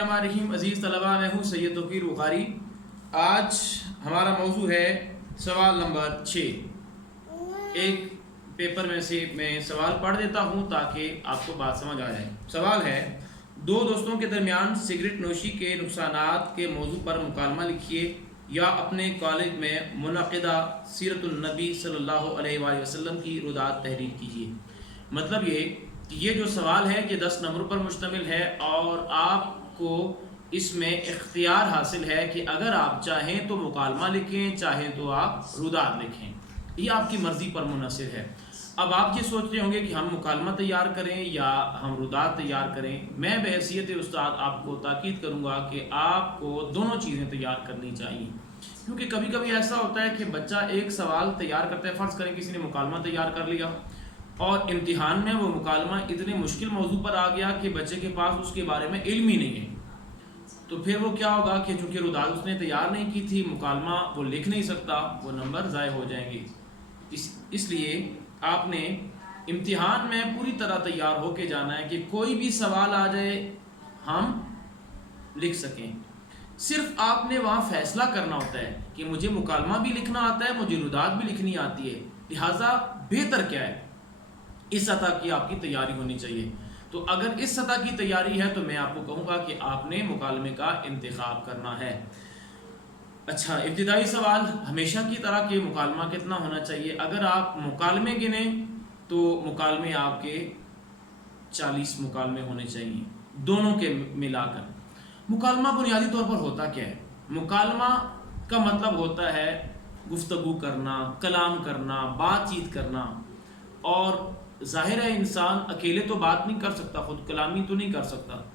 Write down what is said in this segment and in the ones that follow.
बिस्मिल्लाहिर्रहमानिर्रहीम। अज़ीज़ तलबा, मैं हूँ सैयद तौक़ीर बुखारी। आज हमारा मौजू है सवाल नंबर 6। एक पेपर में से मैं सवाल पढ़ देता हूँ ताकि आपको बात समझ आ जाए। सवाल है, दो दोस्तों के दरमियान सिगरेट नोशी के नुकसानात के मौजू पर मुकालमा लिखिए या अपने कॉलेज में मुनक़िदा सीरतुन नबी सल्लल्लाहु अलैहि वसल्लम की रुदात तहरीर कीजिए। मतलब ये जो सवाल है कि 10 नंबरों पर मुश्तमिल है और आपको इसमें इख्तियार हासिल है कि अगर आप चाहें तो मुकालमा लिखें, चाहें तो आप रुदात लिखें। ये आपकी मर्ज़ी पर मुनहसर है। अब आप ये सोच रहे होंगे कि हम मुकालमा तैयार करें या हम रुदात तैयार करें। मैं बहैसियत उस्ताद आपको ताकीद करूँगा कि आपको दोनों चीज़ें तैयार करनी चाहिए, क्योंकि कभी कभी ऐसा होता है कि बच्चा एक सवाल तैयार करता है। फ़र्ज़ करें किसी ने मुकालमा तैयार कर लिया और इम्तिहान में वो मुकालमा इतने मुश्किल मौजू पर आ गया कि बच्चे के पास उसके बारे में इल्म ही नहीं है। तो फिर वो क्या होगा कि चूँकि रुदात उसने तैयार नहीं की थी, मुकालमा वो लिख नहीं सकता, वो नंबर ज़ाय हो जाएंगे। इसलिए आपने इम्तिहान में पूरी तरह तैयार होके जाना है कि कोई भी सवाल आ जाए हम लिख सकें। सिर्फ आपने वहाँ फ़ैसला करना होता है कि मुझे मुकालमा भी लिखना आता है, मुझे रुदात भी लिखनी आती है, लिहाजा बेहतर क्या है, इस सतह की आपकी तैयारी होनी चाहिए। तो अगर इस सतह की तैयारी है तो मैं आपको कहूँगा कि आपने मुकालमे का इंतखाब करना है। अच्छा, इब्तिदाई सवाल हमेशा की तरह कि मुकालमा कितना होना चाहिए। अगर आप मुकालमे गिनें तो मुकालमे आपके 40 मुकालमे होने चाहिए, दोनों के मिलाकर। मुकालमा बुनियादी तौर पर होता क्या है? मुकालमा का मतलब होता है गुफ्तगू करना, कलाम करना, बातचीत करना। और ज़ाहिर है इंसान अकेले तो बात नहीं कर सकता, खुद कलामी तो नहीं कर सकता।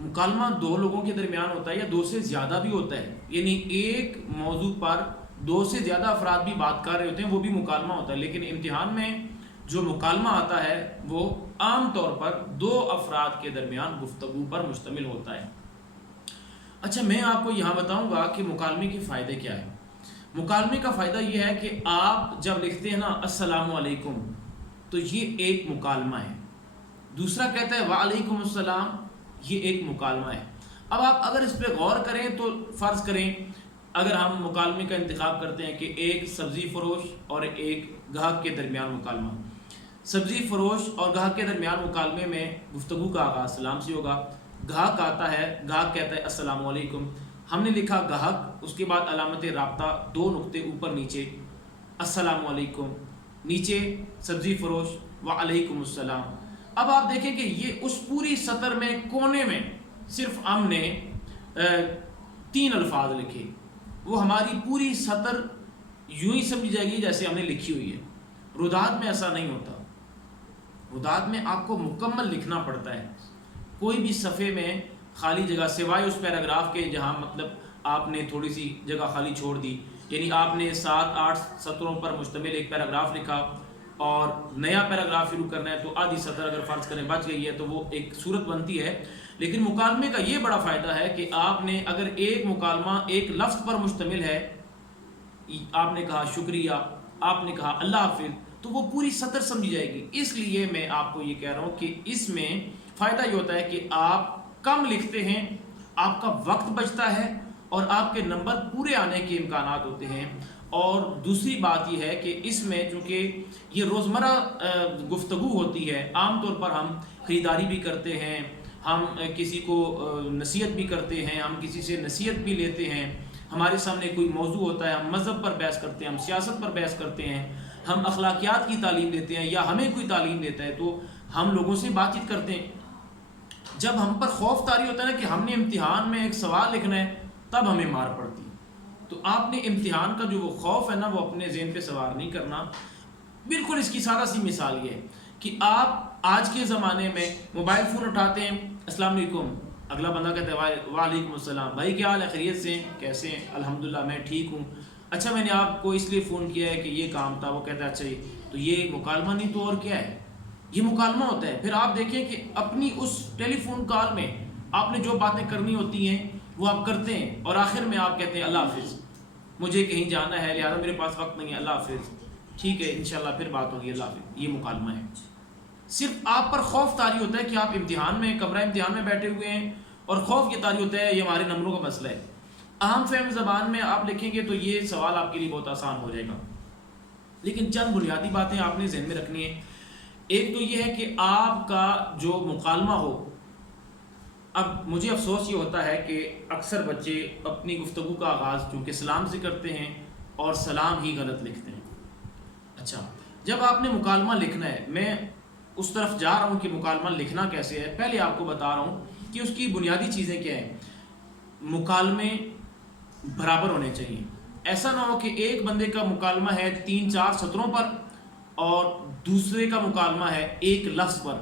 मुकालमा दो लोगों के दरमियान होता है या दो से ज़्यादा भी होता है, यानी एक मौजू पर दो से ज़्यादा अफराद भी बात कर रहे होते हैं, वो भी मुकालमा होता है। लेकिन इम्तिहान में जो मुकालमा आता है वो आम तौर पर दो अफराद के दरमियान गुफ्तगू पर मुश्तमिल होता है। अच्छा, मैं आपको यहाँ बताऊँगा कि मुकालमे के फ़ायदे क्या है। मुकालमे का फ़ायदा ये है कि आप जब लिखते हैं ना अस्सलामु अलैकुम, तो ये एक मुकालमा है। दूसरा कहता है वालेकुम अस्सलाम, ये एक मुकालमा है। अब आप अगर इस पर गौर करें तो फ़र्ज़ करें अगर हम मुकालमे का इंतखाब करते हैं कि एक सब्ज़ी फ़रोश और एक गाहक के दरमियान मुकालमा। सब्ज़ी फ़रोश और गाहक के दरमियान मुकालमे में गुफ्तगू का आगाज़ सलाम से होगा। गाहक आता है, गाहक कहता है अस्सलामु अलैकुम, हमने लिखा गाहक, उसके बाद अलामत राब्ता 2 नुक्ते ऊपर नीचे अस्सलामु अलैकुम, नीचे सब्ज़ी फ़रोश व अलैकुम अस्सलाम। अब आप देखें कि ये उस पूरी सतर में कोने में सिर्फ हमने 3 अल्फाज लिखे। वो हमारी पूरी सतर यूं ही समझी जाएगी जैसे हमने लिखी हुई है। रुदात में ऐसा नहीं होता। रुदात में आपको मुकम्मल लिखना पड़ता है। कोई भी सफ़े में खाली जगह सिवाय उस पैराग्राफ के जहाँ मतलब आपने थोड़ी सी जगह खाली छोड़ दी, यानी आपने 7-8 सतरों पर मुश्तमिल एक पैराग्राफ लिखा और नया पैराग्राफ शुरू करना है तो आधी सतर अगर फ़र्ज़ करें बच गई है तो वो एक सूरत बनती है। लेकिन मुकालमे का ये बड़ा फ़ायदा है कि आपने अगर एक मुकालमा एक लफ्ज़ पर मुश्तमिल है, आपने कहा शुक्रिया, आपने कहा अल्लाह हाफ़िज़, तो वो पूरी सतर समझी जाएगी। इसलिए मैं आपको ये कह रहा हूँ कि इसमें फ़ायदा ये होता है कि आप कम लिखते हैं, आपका वक्त बचता है और आपके नंबर पूरे आने के इम्कानात होते हैं। और दूसरी बात यह है कि इसमें चूँकि ये रोज़मर्रा गुफ्तगू होती है, आम तौर पर हम ख़रीदारी भी करते हैं, हम किसी को नसीहत भी करते हैं, हम किसी से नसीहत भी लेते हैं, हमारे सामने कोई मौजू होता है, हम मज़हब पर बहस करते हैं, हम सियासत पर बहस करते हैं, हम अखलाकियात की तालीम देते हैं या हमें कोई तालीम देता है तो हम लोगों से बातचीत करते हैं। जब हम पर खौफ तारी होता है ना कि हमने इम्तिहान में एक सवाल लिखना है, तब हमें मार पड़ती है। तो आपने इम्तिहान का जो वो खौफ है ना वो अपने ज़हन पे सवार नहीं करना। बिल्कुल इसकी सादा सी मिसाल ये है कि आप आज के ज़माने में मोबाइल फ़ोन उठाते हैं, अस्सलाम वालेकुम, अगला बंदा कहता है वालेकुम अस्सलाम, भाई क्या हाल है, खैरियत से, कैसे हैं, अल्हम्दुलिल्लाह मैं ठीक हूँ, अच्छा मैंने आपको इसलिए फ़ोन किया है कि ये काम था। वो कहता है अच्छा तो ये मुकालमा नहीं तो और क्या है, ये मुकालमा होता है। फिर आप देखें कि अपनी उस टेलीफोन कॉल में आपने जो बातें करनी होती हैं वो आप करते हैं और आखिर में आप कहते हैं अल्लाह हाफ़िज़, मुझे कहीं जाना है लिहाजा मेरे पास वक्त नहीं है, अल्लाह हाफ़िज़, ठीक है इंशाल्लाह फिर बात होगी, अल्लाह हाफ़िज़। ये मुकालमा है। सिर्फ आप पर खौफ तारी होता है कि आप इम्तिहान में, कमरा इम्तिहान में बैठे हुए हैं اور خوف یہ طاری ہوتا ہے یہ ہمارے نمبروں کا مسئلہ ہے. عام فہم زبان میں آپ لکھیں گے تو یہ سوال آپ کے لیے بہت آسان ہو جائے گا. لیکن چند بنیادی باتیں آپ نے ذہن میں رکھنی ہے. ایک تو یہ ہے کہ آپ کا جو مکالمہ ہو، اب مجھے افسوس یہ ہوتا ہے کہ اکثر بچے اپنی گفتگو کا آغاز چونکہ سلام سے کرتے ہیں اور سلام ہی غلط لکھتے ہیں. اچھا، جب آپ نے مکالمہ لکھنا ہے، میں اس طرف جا رہا ہوں کہ مکالمہ لکھنا کیسے ہے. پہلے آپ کو بتا رہا ہوں کہ اس کی بنیادی چیزیں کیا ہیں. مکالمے برابر ہونے چاہیے. ایسا نہ ہو کہ ایک بندے کا مکالمہ ہے 3-4 سطروں پر اور دوسرے کا مکالمہ ہے ایک لفظ پر،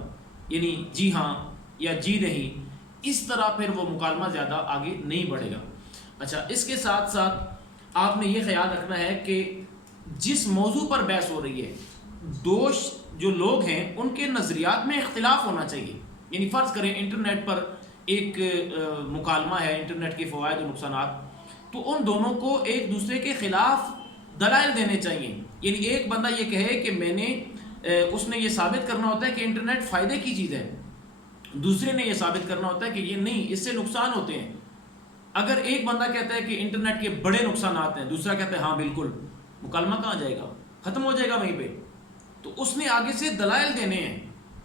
یعنی جی ہاں یا جی نہیں. اس طرح پھر وہ مکالمہ زیادہ آگے نہیں بڑھے گا. اچھا، اس کے ساتھ ساتھ آپ نے یہ خیال رکھنا ہے کہ جس موضوع پر بحث ہو رہی ہے، دو جو لوگ ہیں ان کے نظریات میں اختلاف ہونا چاہیے. یعنی فرض کریں انٹرنیٹ پر ایک مکالمہ ہے، انٹرنیٹ کے فوائد و نقصانات، تو ان دونوں کو ایک دوسرے کے خلاف دلائل دینے چاہیے. یعنی ایک بندہ یہ کہے کہ اس نے یہ ثابت کرنا ہوتا ہے کہ انٹرنیٹ فائدے کی چیز ہے، دوسرے نے یہ ثابت کرنا ہوتا ہے کہ یہ نہیں، اس سے نقصان ہوتے ہیں. اگر ایک بندہ کہتا ہے کہ انٹرنیٹ کے بڑے نقصانات ہیں، دوسرا کہتا ہے ہاں بالکل، مکالمہ کہاں جائے گا؟ ختم ہو جائے گا وہیں پہ. تو اس نے آگے سے دلائل دینے ہیں،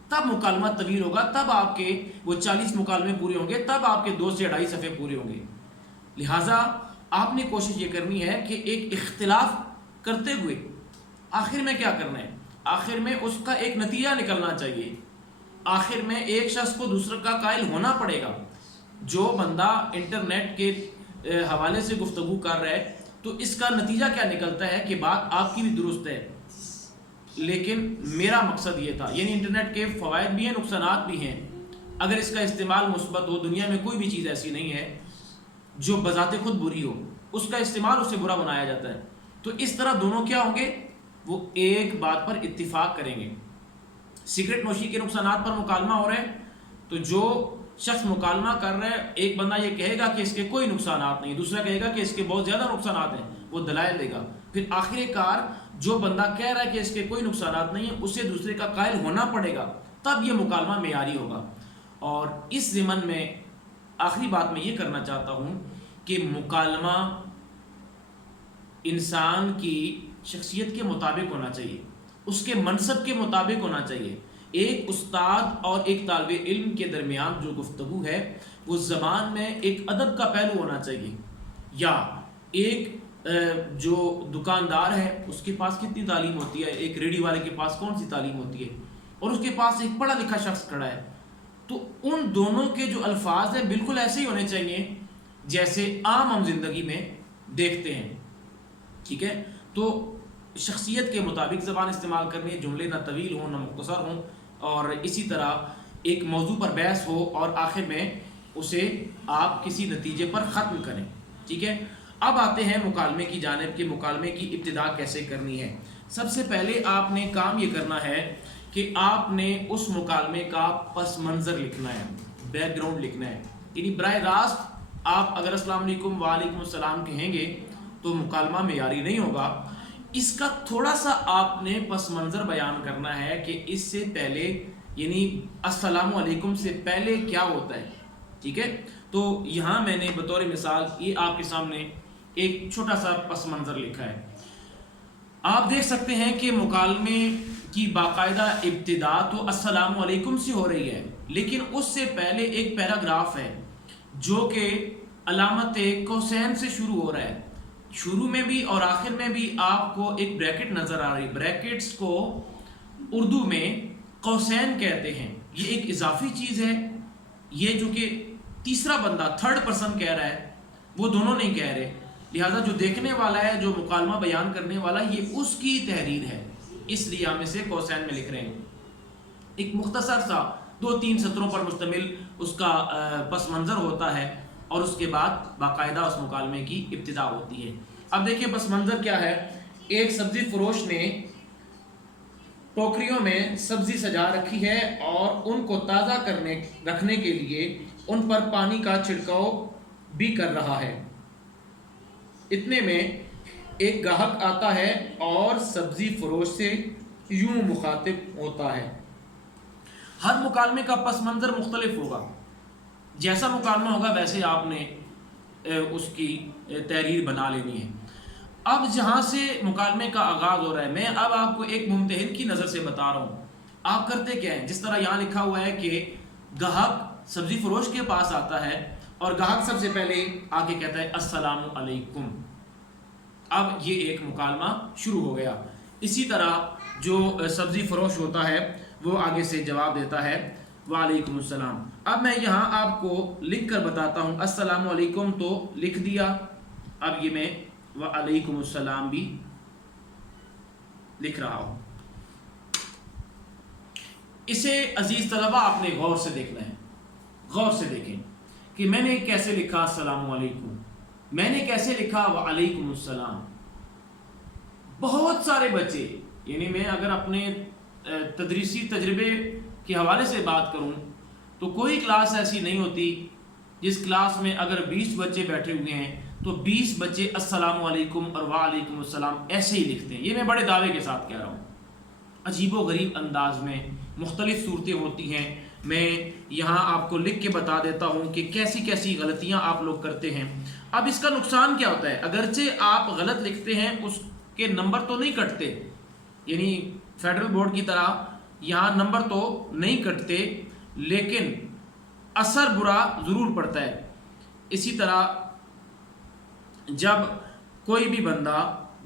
تب مکالمہ طویل ہوگا، تب آپ کے وہ 40 مکالمے پورے ہوں گے، تب آپ کے 2 سے 2.5 صفحے پورے ہوں گے. لہٰذا آپ نے کوشش یہ کرنی ہے کہ ایک اختلاف کرتے ہوئے آخر میں کیا کرنا ہے، آخر میں اس کا ایک نتیجہ نکلنا چاہیے. آخر میں ایک شخص کو دوسرے کا قائل ہونا پڑے گا. جو بندہ انٹرنیٹ کے حوالے سے گفتگو کر رہا ہے تو اس کا نتیجہ کیا نکلتا ہے کہ بات آپ کی بھی درست ہے، لیکن میرا مقصد یہ تھا. یعنی انٹرنیٹ کے فوائد بھی ہیں، نقصانات بھی ہیں. اگر اس کا استعمال مثبت ہو، دنیا میں کوئی بھی چیز ایسی نہیں ہے جو بذات خود بری ہو، اس کا استعمال اسے برا بنایا جاتا ہے. تو اس طرح دونوں کیا ہوں گے، وہ ایک بات پر اتفاق کریں گے. سگریٹ نوشی کے نقصانات پر مکالمہ ہو رہا ہے تو جو شخص مکالمہ کر رہا ہے، ایک بندہ یہ کہے گا کہ اس کے کوئی نقصانات نہیں، دوسرا کہے گا کہ اس کے بہت زیادہ نقصانات ہیں، وہ دلائل دے گا. پھر آخر کار جو بندہ کہہ رہا ہے کہ اس کے کوئی نقصانات نہیں ہے، اسے دوسرے کا قائل ہونا پڑے گا، تب یہ مکالمہ معیاری ہوگا. اور اس ضمن میں آخری بات میں یہ کرنا چاہتا ہوں کہ مکالمہ انسان کی شخصیت کے مطابق ہونا چاہیے، اس کے منصب کے مطابق ہونا چاہیے. ایک استاد اور ایک طالب علم کے درمیان جو گفتگو ہے وہ زبان میں ایک ادب کا پہلو ہونا چاہیے. یا ایک جو دکاندار ہے اس کے پاس کتنی تعلیم ہوتی ہے، ایک ریڈی والے کے پاس کون سی تعلیم ہوتی ہے، اور اس کے پاس ایک پڑھا لکھا شخص کھڑا ہے. تو ان دونوں کے جو الفاظ ہیں بالکل ایسے ہی ہونے چاہیے جیسے عام ہم زندگی میں دیکھتے ہیں. ٹھیک ہے، تو شخصیت کے مطابق زبان استعمال کرنی ہے، جملے نہ طویل ہوں نہ مختصر ہوں، اور اسی طرح ایک موضوع پر بحث ہو اور آخر میں اسے آپ کسی نتیجے پر ختم کریں. ٹھیک ہے، اب آتے ہیں مکالمے کی جانب کہ مکالمے کی ابتدا کیسے کرنی ہے. سب سے پہلے آپ نے کام یہ کرنا ہے کہ آپ نے اس مکالمے کا پس منظر لکھنا ہے، بیک گراؤنڈ لکھنا ہے. یعنی براہ راست آپ اگر السلام علیکم وعلیکم السلام کہیں گے تو مکالمہ معیاری نہیں ہوگا. اس کا تھوڑا سا آپ نے پس منظر بیان کرنا ہے کہ اس سے پہلے، یعنی السلام علیکم سے پہلے کیا ہوتا ہے. ٹھیک ہے، تو یہاں میں نے بطور مثال یہ آپ کے سامنے ایک چھوٹا سا پس منظر لکھا ہے. آپ دیکھ سکتے ہیں کہ مکالمے کی باقاعدہ ابتدا تو السلام علیکم سے ہو رہی ہے، لیکن اس سے پہلے ایک پیراگراف ہے جو کہ علامت کوسین سے شروع ہو رہا ہے. شروع میں بھی اور آخر میں بھی آپ کو ایک بریکٹ نظر آ رہی ہے. بریکٹس کو اردو میں قوسین کہتے ہیں. یہ ایک اضافی چیز ہے، یہ جو کہ تیسرا بندہ تھرڈ پرسن کہہ رہا ہے، وہ دونوں نہیں کہہ رہے. لہٰذا جو دیکھنے والا ہے، جو مکالمہ بیان کرنے والا، یہ اس کی تحریر ہے، اس لیے ہم اسے قوسین میں لکھ رہے ہیں. ایک مختصر سا 2-3 سطروں پر مشتمل اس کا پس منظر ہوتا ہے اور اس کے بعد باقاعدہ اس مکالمے کی ابتدا ہوتی ہے. اب دیکھیں پس منظر کیا ہے. ایک سبزی فروش نے ٹوکریوں میں سبزی سجا رکھی ہے اور ان کو تازہ رکھنے کے لیے ان پر پانی کا چھڑکاؤ بھی کر رہا ہے. اتنے میں ایک گاہک آتا ہے اور سبزی فروش سے یوں مخاطب ہوتا ہے. ہر مکالمے کا پس منظر مختلف ہوگا. जैसा मुकालमा होगा वैसे आपने उसकी तहरीर बना लेनी है। अब जहाँ से मुकालमे का आगाज़ हो रहा है, मैं अब आपको एक मुम्तहिन की नज़र से बता रहा हूँ। आप करते क्या हैं, जिस तरह यहाँ लिखा हुआ है कि गाहक सब्ज़ी फरोश के पास आता है और गाहक सबसे पहले आके कहता है अस्सलामु अलैकुम। अब ये एक मुकालमा शुरू हो गया। इसी तरह जो सब्ज़ी फरोश होता है वो आगे से जवाब देता है वालेकुम अस्सलाम। अब मैं यहाँ आपको लिख कर बताता हूँ, अस्सलामु अलैकुम तो लिख दिया, अब ये मैं वालेकुम अस्सलाम भी लिख रहा हूँ। इसे अजीज तलबा आपने गौर से देखना है, गौर से देखें कि मैंने कैसे लिखा अस्सलामु अलैकुम, मैंने कैसे लिखा वालेकुम अस्सलाम। बहुत सारे बच्चे, यानी मैं अगर अपने तदरीसी तजर्बे के हवाले से बात करूं तो कोई क्लास ऐसी नहीं होती जिस क्लास में अगर 20 बच्चे बैठे हुए हैं तो 20 बच्चे अस्सलामु अलैकुम और वालेकुम अस्सलाम ऐसे ही लिखते हैं। ये मैं बड़े दावे के साथ कह रहा हूँ। अजीबो गरीब अंदाज में मुख्तलिफ सूरतें होती हैं। मैं यहाँ आपको लिख के बता देता हूँ कि कैसी कैसी गलतियाँ आप लोग करते हैं। अब इसका नुकसान क्या होता है, अगरचे आप गलत लिखते हैं उसके नंबर तो नहीं कटते, यानी फेडरल बोर्ड की तरह यहाँ नंबर तो नहीं कटते, लेकिन असर बुरा ज़रूर पड़ता है। इसी तरह जब कोई भी बंदा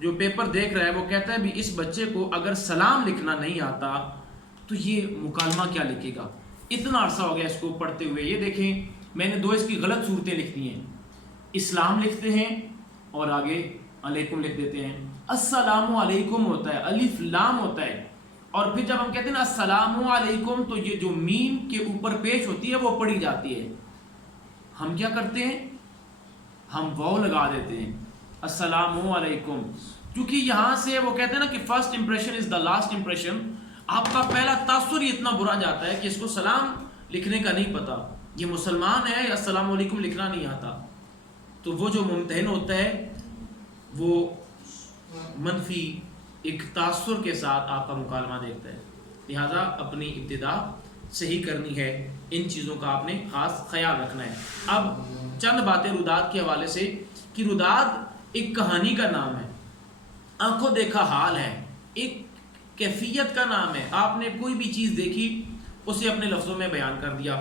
जो पेपर देख रहा है वो कहता है भी इस बच्चे को अगर सलाम लिखना नहीं आता तो ये मुकालमा क्या लिखेगा, इतना अरसा हो गया इसको पढ़ते हुए। ये देखें मैंने दो इसकी गलत सूरतें लिख दी हैं, इस्लाम लिखते हैं और आगे अलैकुम लिख देते हैं। अस्सलामु अलैकुम होता है, अलिफ लाम होता है, और फिर जब हम कहते हैं ना अस्सलामु अलैकुम तो ये जो मीम के ऊपर पेश होती है वो पढ़ी जाती है। हम क्या करते हैं, हम वाव लगा देते हैं अस्सलामु अलैकुम, क्योंकि यहाँ से वो कहते हैं ना कि first impression is the last impression. आपका पहला तासुर इतना बुरा जाता है कि इसको सलाम लिखने का नहीं पता, ये मुसलमान है, अस्सलामु अलैकुम लिखना नहीं आता। तो वो जो मुम्तहिन होता है वो मनफी एक तासुर के साथ आपका मुकालमा देखता है। लिहाजा अपनी इब्तिदा सही करनी है, इन चीज़ों का आपने ख़ास ख्याल रखना है। अब चंद बातें रुदाद के हवाले से कि रुदाद एक कहानी का नाम है, आंखों देखा हाल है, एक कैफियत का नाम है। आपने कोई भी चीज़ देखी उसे अपने लफ्ज़ों में बयान कर दिया।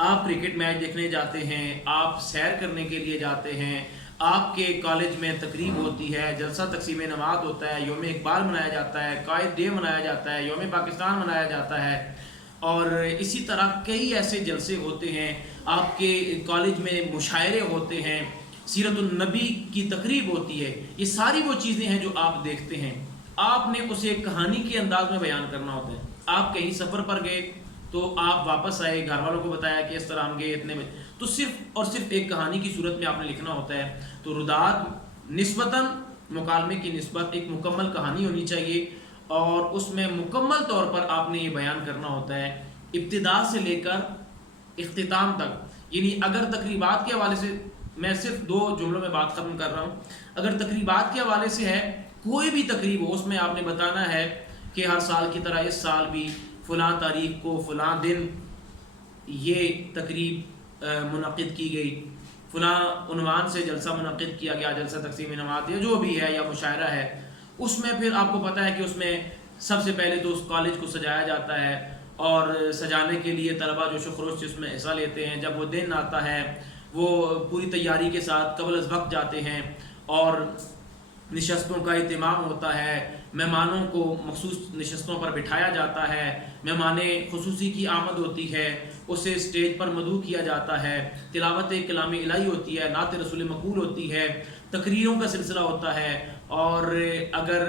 आप क्रिकेट मैच देखने जाते हैं, आप सैर करने के लिए जाते हैं, आपके कॉलेज में तकरीब होती है, जलसा तकसीम नमाज होता है, योम इकबाल मनाया जाता है, कायद डे मनाया जाता है, योम पाकिस्तान मनाया जाता है, और इसी तरह कई ऐसे जलसे होते हैं। आपके कॉलेज में मुशायरे होते हैं, सीरतुन नबी की तकरीब होती है। ये सारी वो चीज़ें हैं जो आप देखते हैं, आपने उसे कहानी के अंदाज में बयान करना होता है। आप कहीं सफ़र पर गए तो आप वापस आए, घर वालों को बताया कि इस तरह हम गए इतने में, तो सिर्फ और सिर्फ एक कहानी की सूरत में आपने लिखना होता है। तो रुदाद निस्बतन मुकालमे की निस्बत एक मुकम्मल कहानी होनी चाहिए और उसमें मुकम्मल तौर पर आपने ये बयान करना होता है इब्तिदा से लेकर इख्तिताम तक। यानी अगर तकरीबात के हवाले से, मैं सिर्फ 2 जुमलों में बात ख़त्म कर रहा हूँ, अगर तकरीबात के हवाले से है, कोई भी तकरीब हो, उसमें आपने बताना है कि हर साल की तरह इस साल भी फ़लाँ तारीख को फ़लाँ दिन ये तकरीब मुनक़िद की गई, फ़लाँ उन्वान से जलसा मुनक़िद किया गया, जलसा तक़सीम नमाज़ या जो भी है या मुशायरा है। उसमें फिर आपको पता है कि उसमें सबसे पहले तो उस कॉलेज को सजाया जाता है और सजाने के लिए तलबा जो शुक्रोश से उसमें हिस्सा लेते हैं, जब वो दिन आता है वो पूरी तैयारी के साथ कबल अज़ वक्त जाते हैं और नशस्तों का इत्माम होता है, मेहमानों को मखसूस नशस्तों पर बिठाया जाता है, मेहमान खुसूसी की आमद होती है, उसे स्टेज पर मदू किया जाता है, तिलावत कलाम इलाही होती है, नात रसूल मकबूल होती है, तकरीरों का सिलसिला होता है, और अगर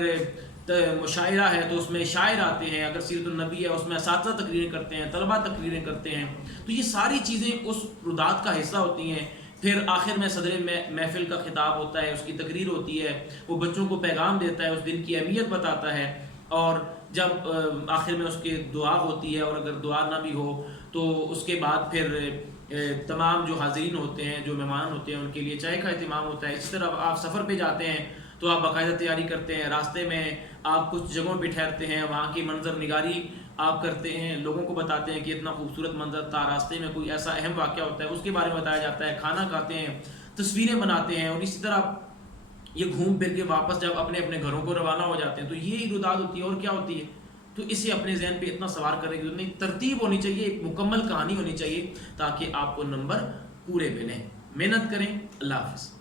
मुशायरा है तो उसमें शायर आते हैं, अगर सीरतुन नबी है उसमें असातिज़ा तकरीरें करते हैं, तलबा तकरीरें करते हैं। तो ये सारी चीज़ें उस रुदात का हिस्सा होती हैं। फिर आखिर में सदर महफिल का खिताब होता है, उसकी तकरीर होती है, वो बच्चों को पैगाम देता है, उस दिन की अहमियत बताता है, और जब आखिर में उसकी दुआ होती है, और अगर दुआ ना भी हो तो उसके बाद फिर तमाम जो हाज़रीन होते हैं, जो मेहमान होते हैं, उनके लिए चाय का इंतज़ाम होता है। इसी तरह आप सफ़र पे जाते हैं तो आप बाकायदा तैयारी करते हैं, रास्ते में आप कुछ जगहों पे ठहरते हैं, वहाँ की मंजर निगारी آپ کرتے ہیں، لوگوں کو بتاتے ہیں کہ اتنا خوبصورت منظر تھا، راستے میں کوئی ایسا اہم واقعہ ہوتا ہے اس کے بارے میں بتایا جاتا ہے، کھانا کھاتے ہیں، تصویریں بناتے ہیں، اور اسی طرح یہ گھوم پھر کے واپس جب اپنے اپنے گھروں کو روانہ ہو جاتے ہیں تو یہ عید الداد ہوتی ہے. اور کیا ہوتی ہے؟ تو اسے اپنے ذہن پہ اتنا سوار کرنے کی اتنی ترتیب ہونی چاہیے، ایک مکمل کہانی ہونی چاہیے تاکہ آپ کو نمبر پورے ملیں. محنت کریں. اللہ حافظ.